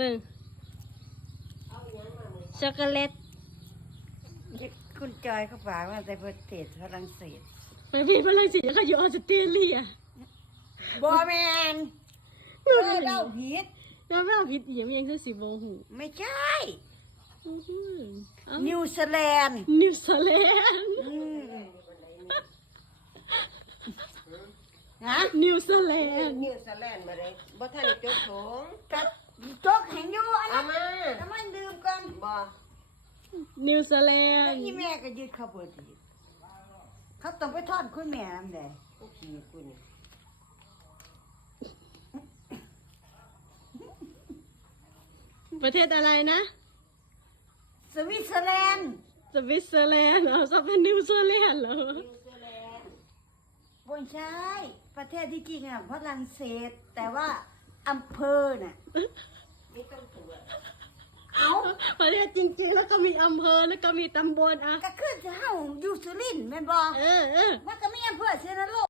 บิ่งช็อกโกแลต คุณจอยเขาฝากว่าแต่ประเทศฝรั่งเศส ไปพี่ฝรั่งเศสเขาอยู่ออสเตรเลีย บอแมนเออเดาผิด แล้วแม่ผิดอีหยังยังคือสิบ่ฮู้ ไม่ใช่ เอ้า นิวซีแลนด์ นิวซีแลนด์ ฮะ นิวซีแลนด์ นิวซีแลนด์มาเลยบ่ทันได้จกถง กับจกแห่งอยู่อัน เอา นั้น มา น้ำมันดื่มกัน บ่ นิวซีแล แล้ว นด์ อีแม่ก็ยืดข้าวเปิดอีกเขาต้องไปทอดคุณแม่น้ำแดง โอ้ขี้กูนี่ ประเทศอะไรนะ สวิตเซอร์แลนด์ สวิตเซอร์แลนด์เหรอซับเป็นนิวซีแลนด์เหรอ นิวซีแลนด์ บนใช่ประเทศที่จริงอ่ะฝรั่งเศสแต่ว่าอำเภอน่ะ ไม่ต้องตรวจ เอา ประเทศจริงๆแล้วก็มีอำเภอแล้วก็มีตำบลอ่ะ ก็คือจะเฮาอยู่สุรินทร์แม่นบ่ เออ มันก็มีอำเภอเซนโลก